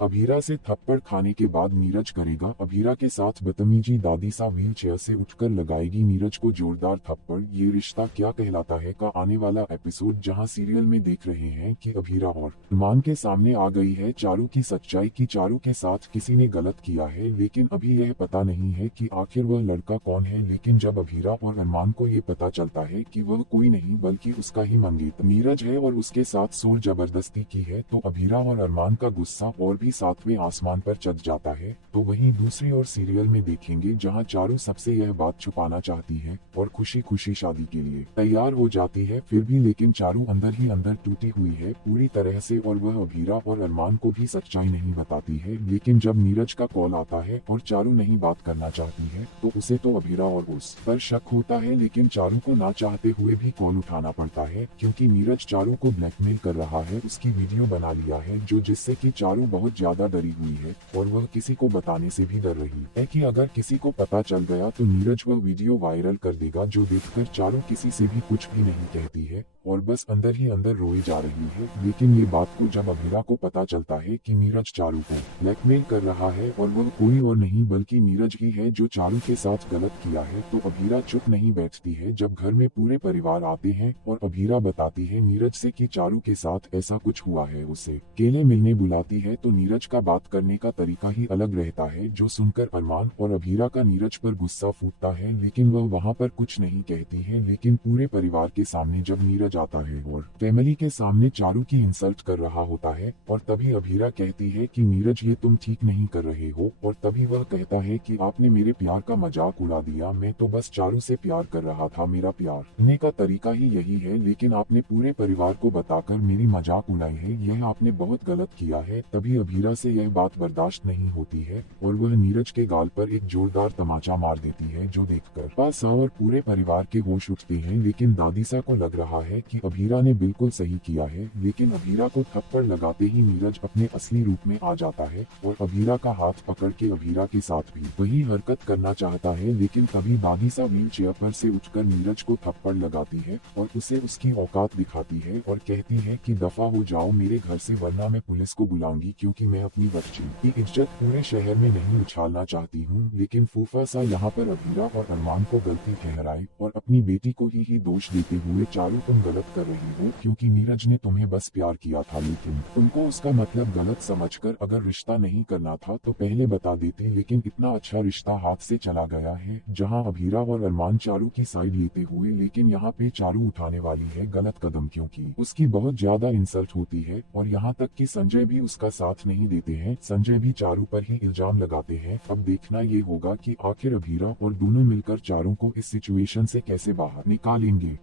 अभीरा से थप्पड़ खाने के बाद नीरज करेगा अभीरा के साथ बदतमीजी। दादी सा व्हील चेयर से उठकर लगाएगी नीरज को जोरदार थप्पड़। ये रिश्ता क्या कहलाता है का आने वाला एपिसोड, जहां सीरियल में देख रहे हैं कि अभीरा और अरमान के सामने आ गई है चारू की सच्चाई की चारू के साथ किसी ने गलत किया है, लेकिन अभी यह पता नहीं है कि आखिर वह लड़का कौन है। लेकिन जब अभीरा और अरमान को ये पता चलता है कि वह कोई नहीं बल्कि उसका ही मंगेतर नीरज है और उसके साथ सोर जबरदस्ती की है, तो अभीरा और अरमान का गुस्सा और भी सातवें आसमान पर चढ़ जाता है। तो वहीं दूसरी ओर सीरियल में देखेंगे जहां चारू सबसे यह बात छुपाना चाहती है और खुशी खुशी शादी के लिए तैयार हो जाती है, फिर भी लेकिन चारू अंदर ही अंदर टूटी हुई है पूरी तरह से और वह अभीरा और अरमान को भी सच्चाई नहीं बताती है। लेकिन जब नीरज का कॉल आता है और चारू नहीं बात करना चाहती है तो उसे तो अभीरा और उस पर शक होता है, लेकिन चारू को ना चाहते हुए भी कॉल उठाना पड़ता है क्योंकि नीरज चारू को ब्लैकमेल कर रहा है। उसकी वीडियो बना लिया है जो जिससे कि चारू बहुत ज्यादा डरी हुई है और वह किसी को बताने से भी डर रही है कि अगर किसी को पता चल गया तो नीरज वह वीडियो वायरल कर देगा, जो देखकर चारू किसी से भी कुछ भी नहीं कहती है और बस अंदर ही अंदर रोई जा रही है। लेकिन ये बात को जब अभीरा को पता चलता है कि नीरज चारू को ब्लैकमेल कर रहा है और वह कोई और नहीं बल्कि नीरज ही है जो चारू के साथ गलत किया है, तो अभीरा चुप नहीं बैठती है। जब घर में पूरे परिवार आते हैं और अभीरा बताती है नीरज से कि चारू के साथ ऐसा कुछ हुआ है, उसे अकेले मिलने बुलाती है, तो नीरज का बात करने का तरीका ही अलग रहता है, जो सुनकर अरमान और अभीरा का नीरज पर गुस्सा फूटता है। लेकिन वह वहाँ पर कुछ नहीं कहती है। लेकिन पूरे परिवार के सामने जब नीरज आता है और फैमिली के सामने चारू की इंसल्ट कर रहा होता है और तभी अभीरा कहती है कि नीरज ये तुम ठीक नहीं कर रहे हो, और तभी वह कहता है कि आपने मेरे प्यार का मजाक उड़ा दिया, मैं तो बस चारू से प्यार कर रहा था, मेरा प्यार करने का तरीका ही यही है, लेकिन आपने पूरे परिवार को बताकर मेरी मजाक उड़ाई है, यह आपने बहुत गलत किया है। तभी अभीरा से यह बात बर्दाश्त नहीं होती है और वह नीरज के गाल पर एक जोरदार तमाचा मार देती है, जो देखकर पासा और पूरे परिवार के होश उठते हैं। लेकिन दादीसा को लग रहा है कि अभीरा ने बिल्कुल सही किया है, लेकिन अभीरा को थप्पड़ लगाते ही नीरज अपने असली रूप में आ जाता है और अभीरा का हाथ पकड़ के अभीरा के साथ भी वही हरकत करना चाहता है। लेकिन तभी दादीसा व्हील चेयर पर से उठकर नीरज को थप्पड़ लगाती है और उसे उसकी औकात दिखाती है और कहती है कि दफा हो जाओ मेरे घर से, वरना मैं पुलिस को बुलाऊंगी, क्योंकि मैं अपनी बच्ची की इज्जत पूरे शहर में नहीं उछालना चाहती हूँ। लेकिन फूफा सा यहाँ पर अभीरा और अरमान को गलती ठहराई और अपनी बेटी को ही दोष देते हुए, चारू तुम गलत कर रही हो क्योंकि नीरज ने तुम्हें बस प्यार किया था, लेकिन तुमको उसका मतलब गलत समझकर अगर रिश्ता नहीं करना था तो पहले बता देते। लेकिन इतना अच्छा रिश्ता हाथ से चला गया है। जहां अभीरा और अरमान चारू की साइड लेते हुए, लेकिन यहाँ पे चारू उठाने वाली है गलत कदम, क्योंकि उसकी बहुत ज्यादा इंसल्ट होती है और यहाँ तक कि संजय भी उसका साथ नहीं देते हैं। संजय भी चारू पर ही इल्जाम लगाते हैं। अब देखना ये होगा कि आखिर अभीरा और दोनों मिलकर चारू को इस सिचुएशन से कैसे बाहर निकालेंगे।